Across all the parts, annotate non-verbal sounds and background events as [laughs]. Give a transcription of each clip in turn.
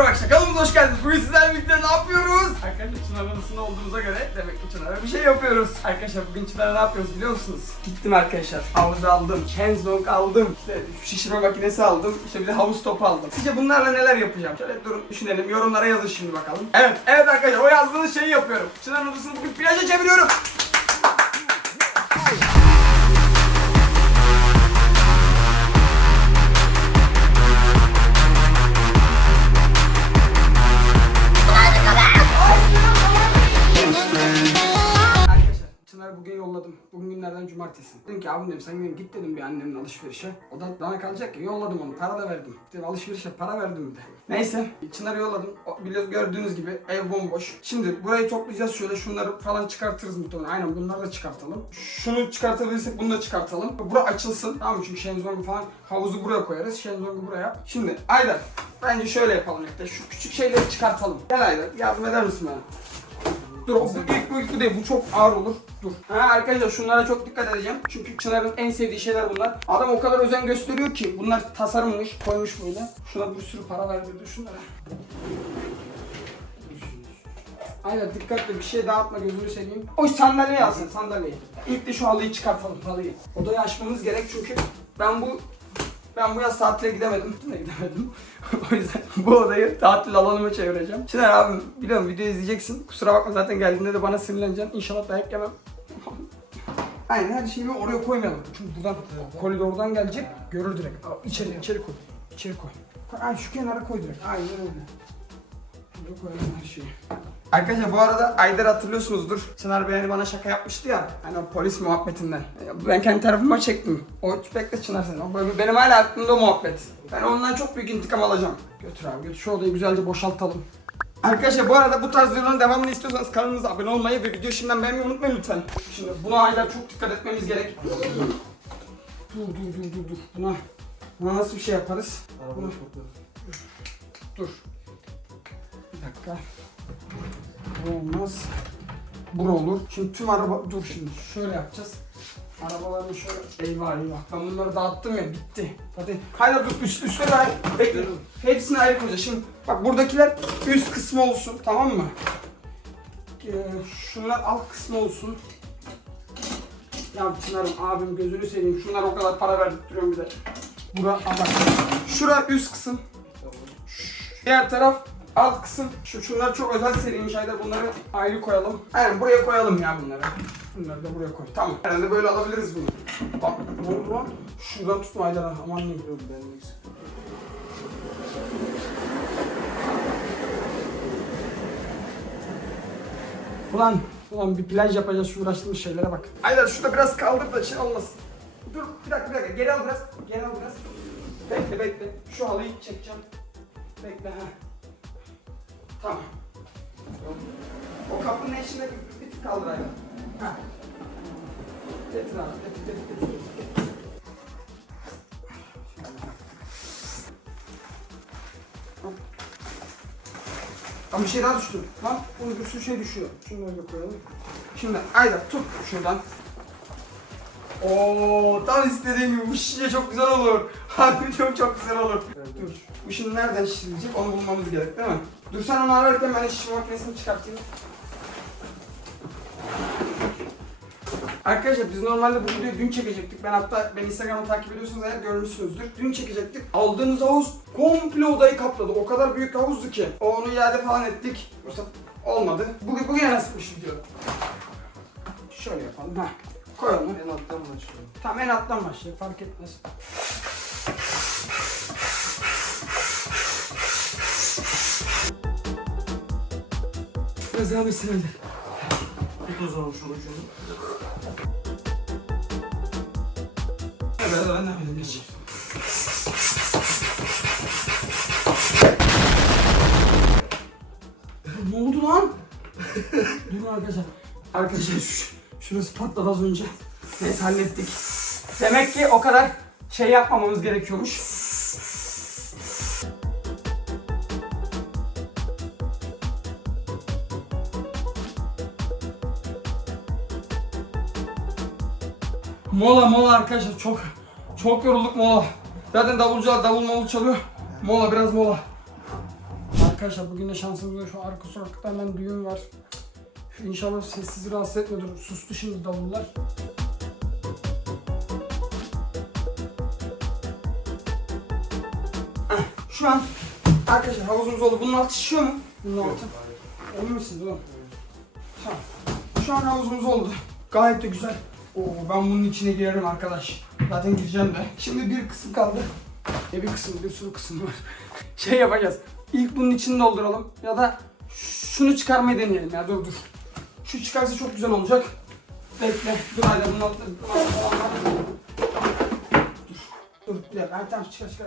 merhaba arkadaşlar kanalımıza hoş geldiniz. Bugün sizlerle birlikte ne yapıyoruz? Arkadaşlar Çınar odasında olduğumuza göre demek ki Çınar'a bir şey yapıyoruz. Arkadaşlar bugün Çınar'a ne yapıyoruz biliyor musunuz? Gittim arkadaşlar. Havuzu aldım. Handsdog aldım. İşte şişirme makinesi aldım. İşte bir de havuz topu aldım. Sizce bunlarla neler yapacağım? Şöyle durun düşünelim. Yorumlara yazın şimdi bakalım. Evet, evet arkadaşlar o yazdığınız şeyi yapıyorum. Çınar'ın odasını bugün plaja çeviriyorum. Yolladım. Bugün günlerden cumartesi. Dedim ki abim dedim sen dedim, git dedim bir annemin alışverişe. O da bana kalacak ya yolladım onu. Para da verdim. Dedim alışverişe para verdim bir de. Neyse Çınar'ı yolladım. O, biliyoruz gördüğünüz gibi ev bomboş. Şimdi burayı toplayacağız şöyle şunları falan çıkartırız muhtemelen. Aynen bunları da çıkartalım. Şunu çıkartabilirsek bunu da çıkartalım. Bura açılsın. Tamam mı? Çünkü şenzongu falan havuzu buraya koyarız. Şenzongu buraya. Şimdi Ayda bence şöyle yapalım işte. Şu küçük şeyleri çıkartalım. Gel Ayda yardım eder misin bana? Dur bu ilk bu ilk bu değil bu çok ağır olur. Dur. Ha arkadaşlar şunlara çok dikkat edeceğim. Çünkü Çınar'ın en sevdiği şeyler bunlar. Adam o kadar özen gösteriyor ki bunlar tasarımmış, koymuş böyle. Şuna bir sürü para verdirdi şunlara. Aynen dikkatli bir şey dağıtma gözünü seveyim. O sandalyeyi alsın sandalyeyi. İlk de şu halıyı çıkartalım halıyı. Odayı açmamız gerek çünkü ben bu ben bu yaz tatile gidemedim. Ne gidemedim. [laughs] o yüzden bu odayı tatil alanıma çevireceğim. Çınar abim biliyorum video izleyeceksin. Kusura bakma zaten geldiğinde de bana sinirleneceksin. İnşallah dayak yemem. [laughs] Aynen her şeyi oraya koymayalım. Çünkü buradan koridordan gelecek. Görür direkt. Al, İçeri, içeri koy. İçeri. Koy, Ay şu kenara koy direkt. Aynen öyle. Buraya koyalım her şeyi. Arkadaşlar bu arada Aydar hatırlıyorsunuzdur. Çınar Bey hani bana şaka yapmıştı ya. Hani o polis muhabbetinden. Ben kendi tarafıma çektim. O bekle Çınar sen. O Benim hala aklımda o muhabbet. Ben ondan çok büyük intikam alacağım. Götür abi götür. Şu odayı güzelce boşaltalım. Arkadaşlar bu arada bu tarz videoların devamını istiyorsanız kanalımıza abone olmayı ve video şimdiden beğenmeyi unutmayın lütfen. Şimdi buna Aydar çok dikkat etmemiz gerek. Dur dur dur dur dur. Buna, buna nasıl bir şey yaparız? Buna- Dur. Bir dakika. Bu olmaz. Bura olur. Şimdi tüm araba... Dur şimdi şöyle yapacağız. Arabalarını şöyle... Eyvah eyvah. Ben bunları dağıttım ya bitti. Hadi. Hayır dur üst üstleri ayrı. Bekle. Hepsini ayrı koyacağız. Şimdi bak buradakiler üst kısmı olsun tamam mı? Ee, şunlar alt kısmı olsun. Ya Çınar'ım abim gözünü seveyim. Şunlar o kadar para verdirtiyorum bir de. Bura bak. Şura üst kısım. Diğer taraf alt kısım. Şu şunlar çok özel seriymiş Haydar bunları ayrı koyalım. Aynen buraya koyalım ya bunları. Bunları da buraya koy. Tamam. Herhalde böyle alabiliriz bunu. Bak ne oldu lan? Şuradan tutma Haydar ha. Aman ne biliyorum ben neyse. Ulan, ulan bir plaj yapacağız şu uğraştığımız şeylere bak. Haydar şurada biraz kaldır da şey olmasın. Dur bir dakika bir dakika geri al biraz. Geri al biraz. Bekle bekle. Şu halıyı çekeceğim. Bekle ha. Tamam. O kapının içinde bir, bir tık kaldır aynen. Ha. Getir abi. Getir getir getir. Ama bir şey daha düştü. Lan bunu bir sürü şey düşüyor. Şunu öyle koyalım. Şimdi Ayda tut şuradan. Oo tam istediğim gibi bu şişe çok güzel olur. [laughs] Harbi çok çok güzel olur. Dur. Bu şimdi nereden şişirilecek onu bulmamız gerek değil mi? Dur sen onu ararken ben şişirme makinesini çıkartayım. Arkadaşlar biz normalde bu videoyu dün çekecektik. Ben hatta beni Instagram'da takip ediyorsanız eğer görmüşsünüzdür. Dün çekecektik. Aldığımız havuz komple odayı kapladı. O kadar büyük havuzdu ki. O onu iade falan ettik. Olmadı. Bugün bugün nasipmiş video. Şöyle yapalım. Ha. Koy onu. En alttan başlıyorum. Tamam en alttan başlayalım fark etmez. Biraz daha bir sinirli. Tut o zaman şunu şunu. Evet ben de öyle geç. ne oldu lan? [laughs] Durun arkadaşlar. Arkadaşlar şu, şurası patladı az önce. Neyse hallettik. Demek ki o kadar şey yapmamamız gerekiyormuş. Mola mola arkadaşlar çok çok yorulduk mola. Zaten davulcular davul mavul çalıyor. Mola biraz mola. Arkadaşlar bugün de şansımızda şu arka sokakta hemen düğün var. İnşallah sessiz rahatsız etmiyordur. Sustu şimdi davullar. Şu an arkadaşlar havuzumuz oldu. Bunun altı şişiyor mu? Bunun altı. Emin misiniz oğlum? Tamam. Şu an havuzumuz oldu. Gayet de güzel. Oo, ben bunun içine girerim arkadaş. Zaten gireceğim de. Şimdi bir kısım kaldı. E bir kısım, bir sürü kısım var. [laughs] Şey yapacağız. İlk bunun içini dolduralım. Ya da şunu çıkarmayı deneyelim ya. Dur dur. Şu çıkarsa çok güzel olacak. Bekle. Dur haydi bunun altında. Dur. Bir dakika. Ha, tamam çıkar çıkar.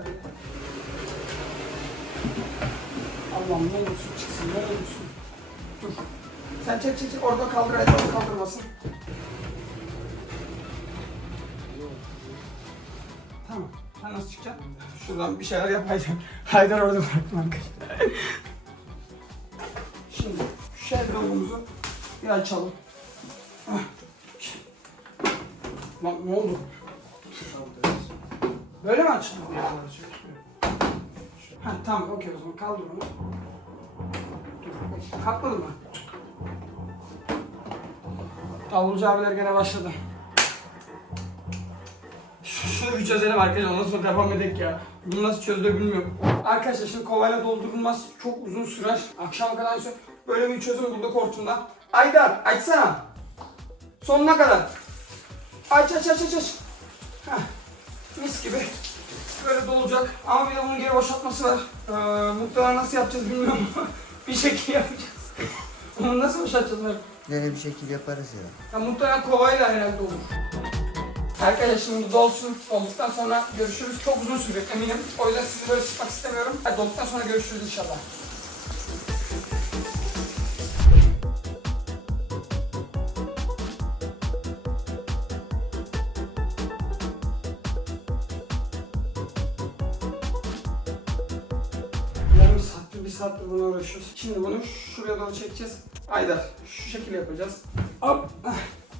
Allah'ım ne olursun çıksın ne olursun. Dur. Sen çek çek çek orada kaldır orada kaldırmasın. Tamam. Sen nasıl çıkacaksın? Şuradan bir şeyler yap [laughs] Haydar. Orada bıraktım arkadaşlar. Şimdi şu dolgumuzu bir açalım. Lan ne oldu? Böyle mi açıldı? Ha tamam okey o zaman kaldır onu. Dur, mı? Davulcu abiler gene başladı. Şu- Şunu bir çözelim arkadaşlar ondan sonra devam edelim ya. Bunu nasıl çözülür bilmiyorum. Arkadaşlar şimdi kovayla doldurulmaz çok uzun sürer. Akşama kadar sürer. Böyle bir çözüm bulduk hortumda. Aydar açsana. Sonuna kadar. Aç aç aç aç aç. Heh. Mis gibi. Böyle dolacak. Ama bir de bunun geri boşaltması var. Ee, muhtemelen nasıl yapacağız bilmiyorum. [laughs] bir şekil yapacağız. [laughs] Onu nasıl boşaltacağız? Böyle bir şekil yaparız ya. Ya muhtemelen kovayla herhalde olur. Arkadaşlar şimdi dolsun. Dolduktan sonra görüşürüz. Çok uzun sürecek eminim. O yüzden sizi böyle sıkmak istemiyorum. Hadi dolduktan sonra görüşürüz inşallah. Bunu uğraşıyoruz. Şimdi bunu şuraya doğru çekeceğiz. Aydar, şu şekilde yapacağız. Hop.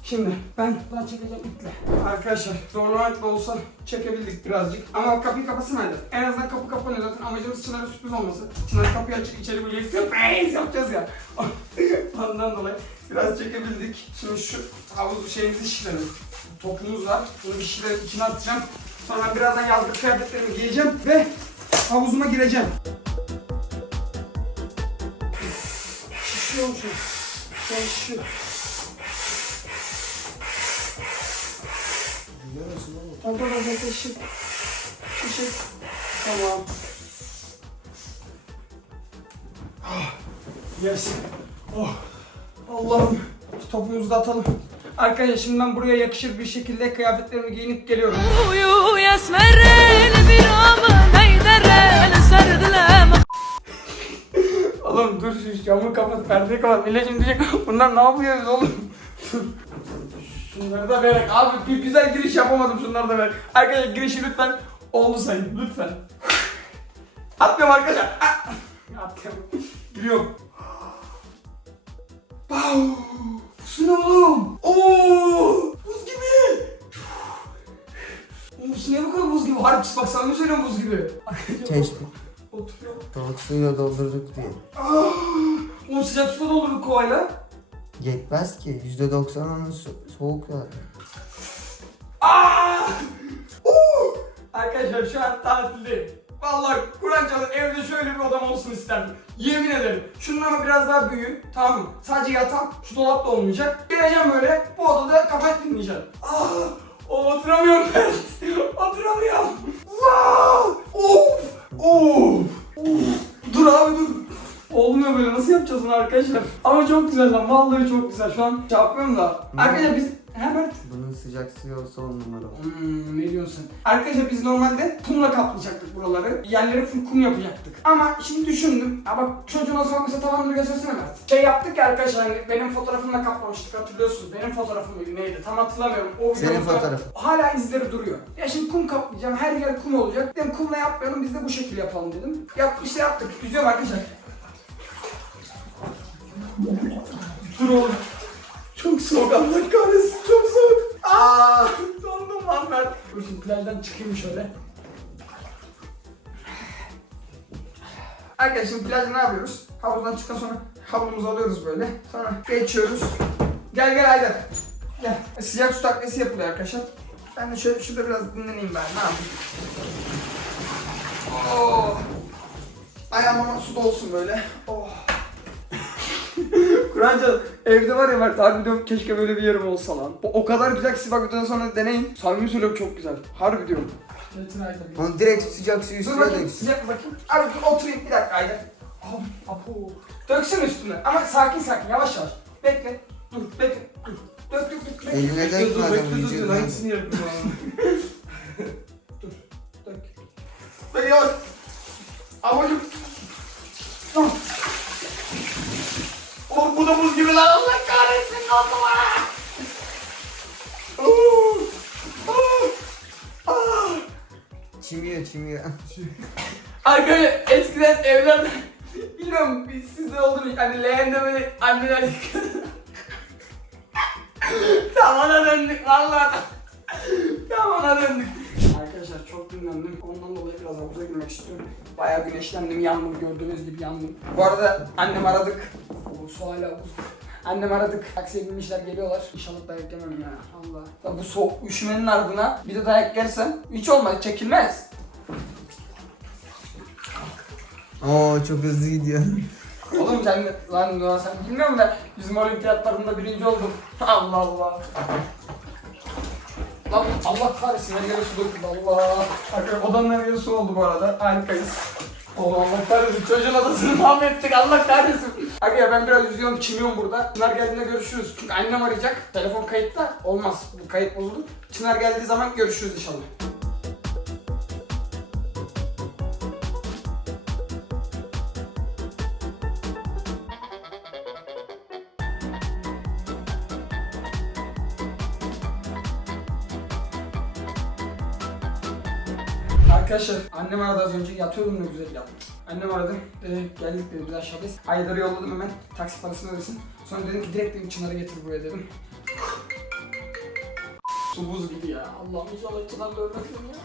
Şimdi ben buradan çekeceğim iple. Arkadaşlar zorlamak da olsa çekebildik birazcık. Ama kapıyı kapasın Aydar. En azından kapı kapanıyor zaten amacımız Çınar'a sürpriz olması. Çınar kapıyı açıp içeri böyle sürpriz yapacağız ya. [laughs] Ondan dolayı biraz çekebildik. Şimdi şu havuz şeyimizi şişirelim. Topumuz var. Bunu bir şişirelim içine atacağım. Sonra birazdan yazlık kıyafetlerimi giyeceğim ve havuzuma gireceğim. Şişiyor mu şu? Şu oğlum. Tamam tamam zaten şişir. Şişir. Tamam. Ah, Yes. Oh. Allah'ım. Şu Topumuzu da atalım. Arkadaşlar şimdi ben buraya yakışır bir şekilde kıyafetlerimi giyinip geliyorum. Oğlum dur şu camı kapat, perdeyi kapat. Millet şimdi diyecek bunlar ne yapıyoruz oğlum? [laughs] Şunları da vererek. Abi bir güzel giriş yapamadım şunları da vererek. Arkadaşlar girişi lütfen oldu sayın lütfen. [laughs] Atlıyorum arkadaşlar. Ah! [laughs] Atlıyorum. Giriyorum. Wow! Bu ne oğlum? Oo! Buz gibi! Oğlum su niye bu kadar buz gibi? Harbi bak sana ne söylüyorum buz gibi. Arkadaşlar, Keşke. Oturuyorum. Soğuk suyla doldurduk diye. Ah! Oğlum sıcak suda doldurduk kovayla. Yetmez ki. %90 onun so- soğuk zaten. Aa! Oo! Arkadaşlar şu an tatildeyim. Vallahi Kur'an çalıp evde şöyle bir odam olsun isterdim. Yemin ederim. Şunun ama biraz daha büyüğün. Tamam mı? Sadece yatağım. Şu dolap da olmayacak. Geleceğim böyle. Bu odada kafa dinleyeceğim. Ah! O oturamıyorum ben. [laughs] oturamıyorum. Wow! Of! Of! Of! Dur abi dur. Olmuyor böyle nasıl yapacağız bunu arkadaşlar? Ama çok güzel lan vallahi çok güzel. Şu an şey yapıyorum da. Arkadaşlar biz hemen Bunun sıcak suyu olsa on numara. Hmm, ne diyorsun? Arkadaşlar biz normalde kumla kaplayacaktık buraları. Yerleri full kum yapacaktık. Ama şimdi düşündüm. Ya bak çocuğun nasıl bakmışsa tamamını göstersene Mert. Şey yaptık ya arkadaşlar hani benim fotoğrafımla kaplamıştık hatırlıyorsunuz. Benim fotoğrafım mıydı neydi tam hatırlamıyorum. O Senin fotoğrafın. Hala izleri duruyor. Ya şimdi kum kaplayacağım her yer kum olacak. Dedim kumla yapmayalım biz de bu şekilde yapalım dedim. Yap, işte yaptık. Yüzüyorum arkadaşlar. Oğlum. Çok soğuk Allah kahretsin çok soğuk. Aa, dondum lan ben. Dur şimdi tünelden çıkayım şöyle. Arkadaşlar şimdi plajda ne yapıyoruz? Havuzdan çıktıktan sonra havlumuzu alıyoruz böyle. Sonra geçiyoruz. Gel gel Aydar. Gel. Sıcak su takviyesi yapılıyor arkadaşlar. Ben de şöyle şurada biraz dinleneyim ben. Ne yapayım? Oh. Ayağıma su dolsun böyle. Oh. [laughs] Kur'anca evde var ya Mert harbi diyorum keşke böyle bir yerim olsa lan. O, o kadar güzel ki siz bak videodan sonra deneyin. Samimi söylüyorum çok güzel. Harbi diyorum. Metin Aydar. Onu direkt sıcak suyu Dur üstüne bakayım döksün. sıcak bakayım. Abi dur oturayım bir dakika Aydar. Abi apo. Döksün üstüne ama sakin sakin yavaş yavaş. Bekle. Dur bekle. Dur. Dök dök dök. dök. Eline Bekle dökme dur adamın bekle dur dur. vücuduna. Hangisini yapayım abi? [laughs] Dök. Dök yavaş. Ablacım. Dur. Oğlum bu da buz gibi lan Allah kahretsin. Oo. Oo. Ah. Çimiyor çimiyor. Arkadaşlar eskiden evlerde bilmiyorum biz sizde oldu mu? Hani leğende böyle anneler Tavana döndük vallahi. Tavana döndük. Arkadaşlar çok dinlendim. Ondan dolayı biraz havuza girmek istiyorum. Bayağı güneşlendim, yandım. Gördüğünüz gibi yandım. Bu arada annem aradık. Bu su hala buz. Annem aradık. Taksiye binmişler geliyorlar. İnşallah dayak yemem ya. Allah. Ya bu soğuk üşümenin ardına bir de dayak yersem hiç olmaz çekilmez. Oo çok hızlı gidiyor. [laughs] Oğlum sen lan lan sen bilmiyor musun ben bizim olimpiyatlarında birinci oldum. [laughs] Allah Allah. Lan Allah kahretsin her yere su döküldü Allah. Arkadaşlar odanın her yeri su oldu bu arada. Harikayız. Oğlum Allah kahretsin çocuğun odasını mahvettik Allah kahretsin. Abi ya ben biraz üzüyorum çimiyorum burada. Çınar geldiğinde görüşürüz. Çünkü annem arayacak. Telefon kayıtta. Olmaz. Bu kayıt bozuldu. Çınar geldiği zaman görüşürüz inşallah. Arkadaşlar annem aradı az önce yatıyordum ne güzel yattım. Annem aradı dedi geldik dedi biz aşağıdayız. Aydar'ı yolladım hemen taksi parasını ödesin. Sonra dedim ki direkt dedim Çınar'ı getir buraya dedim. Su buz gibi ya. Allah'ım inşallah Çınar'la ölmedim ya.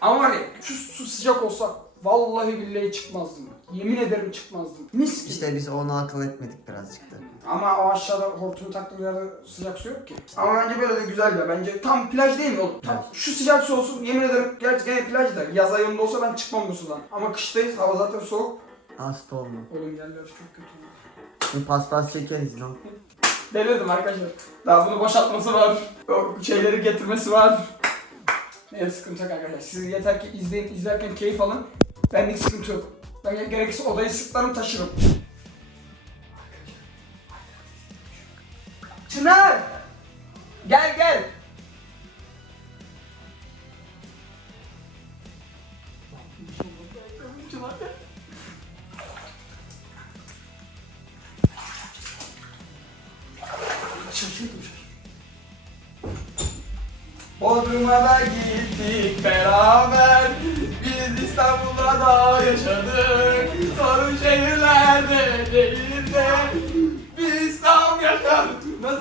Ama ya şu su sıcak olsa vallahi billahi çıkmazdım. Yemin ederim çıkmazdım. Mis gibi. İşte biz onu akıl etmedik birazcık da. Ama o aşağıda hortumu taktığım yerde sıcak su yok ki. Ama bence böyle de güzel ya. Bence tam plaj değil mi oğlum? Tam şu sıcak su olsun yemin ederim gerçekten plajda. Yaz ayında olsa ben çıkmam bu sudan. Ama kıştayız hava zaten soğuk. Hasta olma. Oğlum yerler çok kötü. Şimdi paspas çekeriz lan. [laughs] Delirdim arkadaşlar. Daha bunu boşaltması var. O şeyleri getirmesi var. Neyse sıkıntı yok arkadaşlar. Siz yeter ki izleyin, izlerken keyif alın. Benlik sıkıntı yok. Ben gerekirse odayı sırtlarım taşırım. Çınar! Gel gel!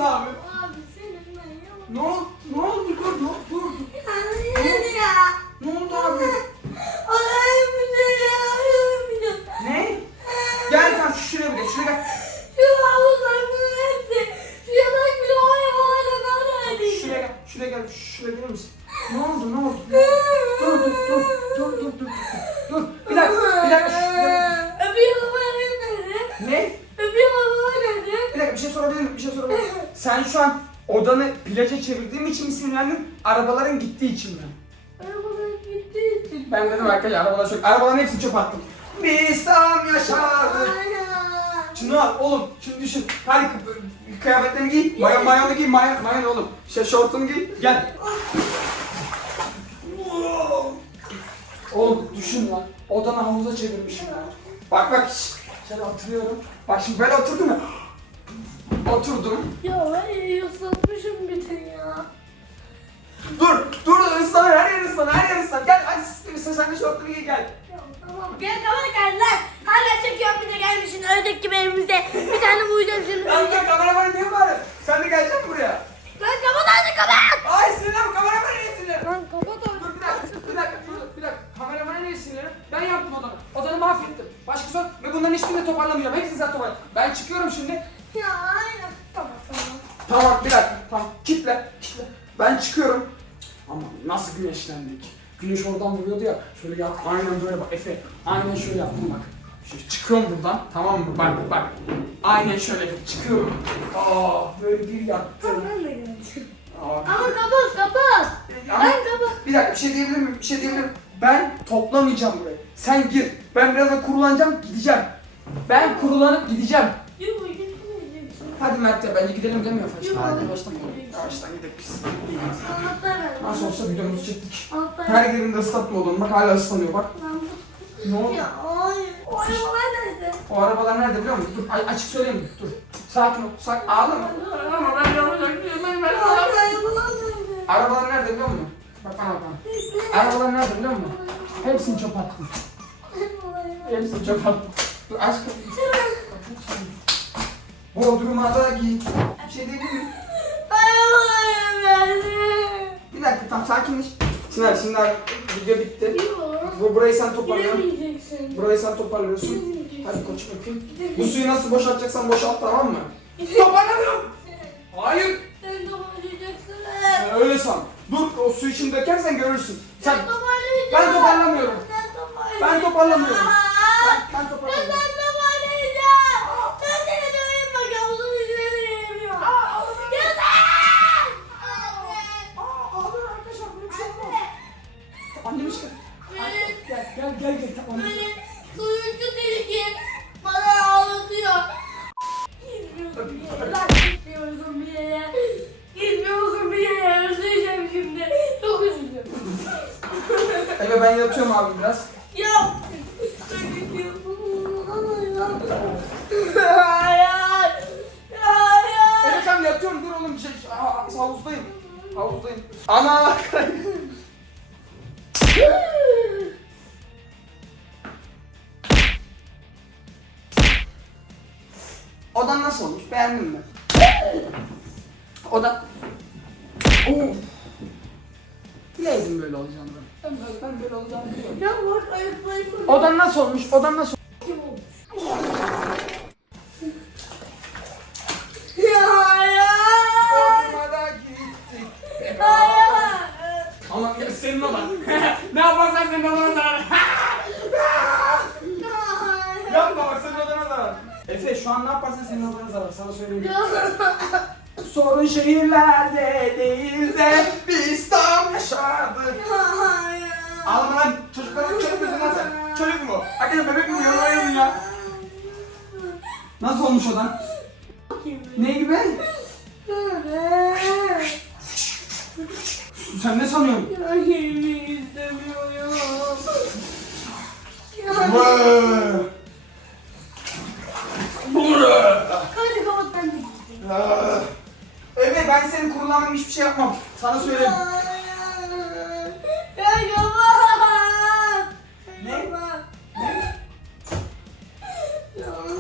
Abi? Abi senin ben yok. Ne Arabaların gittiği için mi? Arabalar gittiği için. Ben dedim arkadaşlar arabalar çok... Arabaların hepsini çöp attım. Biz tam yaşardık. Çınar oğlum şimdi düşün. Hadi kı- kıyafetlerini giy. Mayo, mayonu giy. Mayo, mayo ne oğlum? Şey şortunu giy. Gel. Oğlum düşün lan. Odanı havuza çevirmişim ya. Bak bak. Şöyle oturuyorum. Bak şimdi böyle oturdum ya. [gasps] Oturdum. Ya ben ıslatmışım bütün ya. Dur, dur ıslan, her yer ıslan, her yer ıslan. Gel, hadi sen, sen de şortunu giy gel. Tamam gel kamera geldiler. Hala çekiyor bir de gelmişsin ördek gibi evimize. Bir tane vuracağım şimdi. Lan gel kameramanı niye bağırıyorsun? Sen de geleceksin buraya. Lan kapat hadi kapat. Ay sinirlenme, kameramanı niye sinirlenme? Lan kapat Dur bir dakika, bir dakika, dur, bir dakika. Kameramanı niye sinirlenme? Ben yaptım odamı. Odanı bunların hiçbirini toparlamayacağım. Hepsini sen topar. Ben çıkıyorum şimdi. Vuruyordu ya. Şöyle yap. Aynen böyle bak Efe. Aynen şöyle yaptım bak. Şöyle çıkıyorum buradan. Tamam mı? Bak bak. Aynen şöyle çıkıyorum. Aa böyle bir yattım. Ben de geleceğim. Aa. Ama kapat kapat. Ama Ben kapat. bir dakika bir şey diyebilir miyim? Bir şey diyebilir miyim? Ben toplamayacağım burayı. Sen gir. Ben birazdan kurulanacağım gideceğim. Ben kurulanıp gideceğim. Gitmeyeceksin. Hadi Mert ya bence gidelim demiyor Faşta. Yok. Hadi gidelim. Yavaştan gidelim biz. Nasıl olsa videomuzu çektik. Her yerinde ıslatma oğlum. Bak hala ıslanıyor bak. Ne oldu? O arabalar nerede? O arabalar nerede biliyor musun? Dur açık söyleyeyim mi? Dur. Sakin ol. Sakin. Ağlama. Ağlama ben yapacak bir şey ben. Arabalar nerede? Biliyor musun? Bak bana bak. Arabalar nerede biliyor musun? Hepsini çöp attım. Hepsini çöp attım. Dur aç kapıyı. Bodrum'a git. Bir şey değil mi? Bir dakika tam sakinleş. Çınar şimdi video bitti. Bu burayı sen toparlıyorsun. Gidemeyeceksin. Burayı sen toparlıyorsun. Gidemeyeceksin. Hadi koçum öpeyim. Bu suyu nasıl boşaltacaksan boşalt tamam mı? Toparlamıyorum. Hayır. Sen toparlayacaksın. Sen öyle san. Dur o su için dökersen görürsün. Sen Sen toparlayacaksın. ben toparlamıyorum. Sen. Ben toparlamıyorum. Ben Ben toparlamıyorum. Gel gel gel tamam. Böyle suyuncu tilki bana ağlatıyor. Yere. Lan gitmiyorsun bir yere. Bir yere. Özleyeceğim şimdi. Çok üzüldüm. Evet ben yatıyorum abi biraz. Odan... Oo. Bileydim böyle olacağını ben. Ben böyle, ben böyle olacağını biliyorum. Ya bak ayıplayıp Odan nasıl olmuş? Odan nasıl kim olmuş? Ya hayır. Ormana gittik. Hayır. Ama ya senin odan. [laughs] ne yaparsan senin odana zarar. Yapma bak senin odana zarar. Efe şu an ne yaparsan senin odana zarar. Sana söyleyeyim. [laughs] Sorun şehirlerde değil de biz tam yaşadık. Ağlama lan çocuklar çocuk musun lan sen? Çocuk mu? Hakikaten bebek mi? Yormayalım ya. Nasıl olmuş odan? Ne gibi? Sen ne sanıyorsun? Vay. Hadi kapat ben de gideyim. Evet ben senin kurulanmam hiçbir şey yapmam. Sana söyleyeyim. Ya kapat. Ne? Kapat.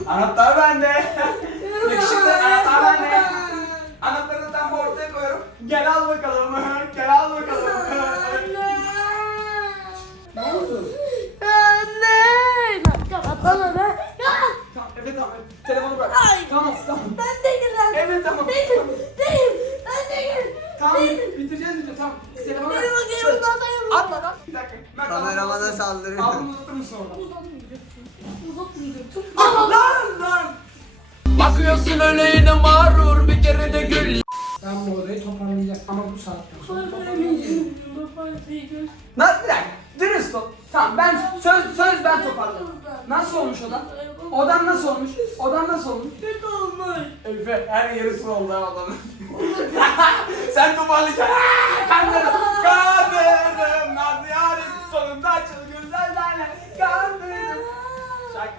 Anahtar bende. [laughs] Yakışıklı bir dakika. Dürüst ol. Tamam ben söz söz ben toparlarım. Nasıl olmuş odan? Odan nasıl olmuş? Odan nasıl olmuş? Kötü olmuş. Efe her yeri su oldu ha odanın. [laughs] Sen toparlayacaksın. Kandırım. Kandırım. Nazlı yarın sonunda açıl güzellerle. Kandırım. Şaka.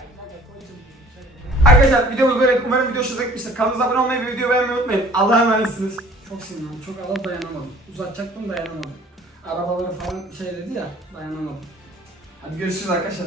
Arkadaşlar videomuz böyle. Umarım video hoşunuza gitmiştir. Kanalımıza abone olmayı ve videoyu beğenmeyi unutmayın. Allah'a emanetsiniz. Çok sinirlendim. Çok Allah dayanamadım. Uzatacaktım dayanamadım. Arabaları falan şey dedi ya dayanamadım. Hadi görüşürüz arkadaşlar.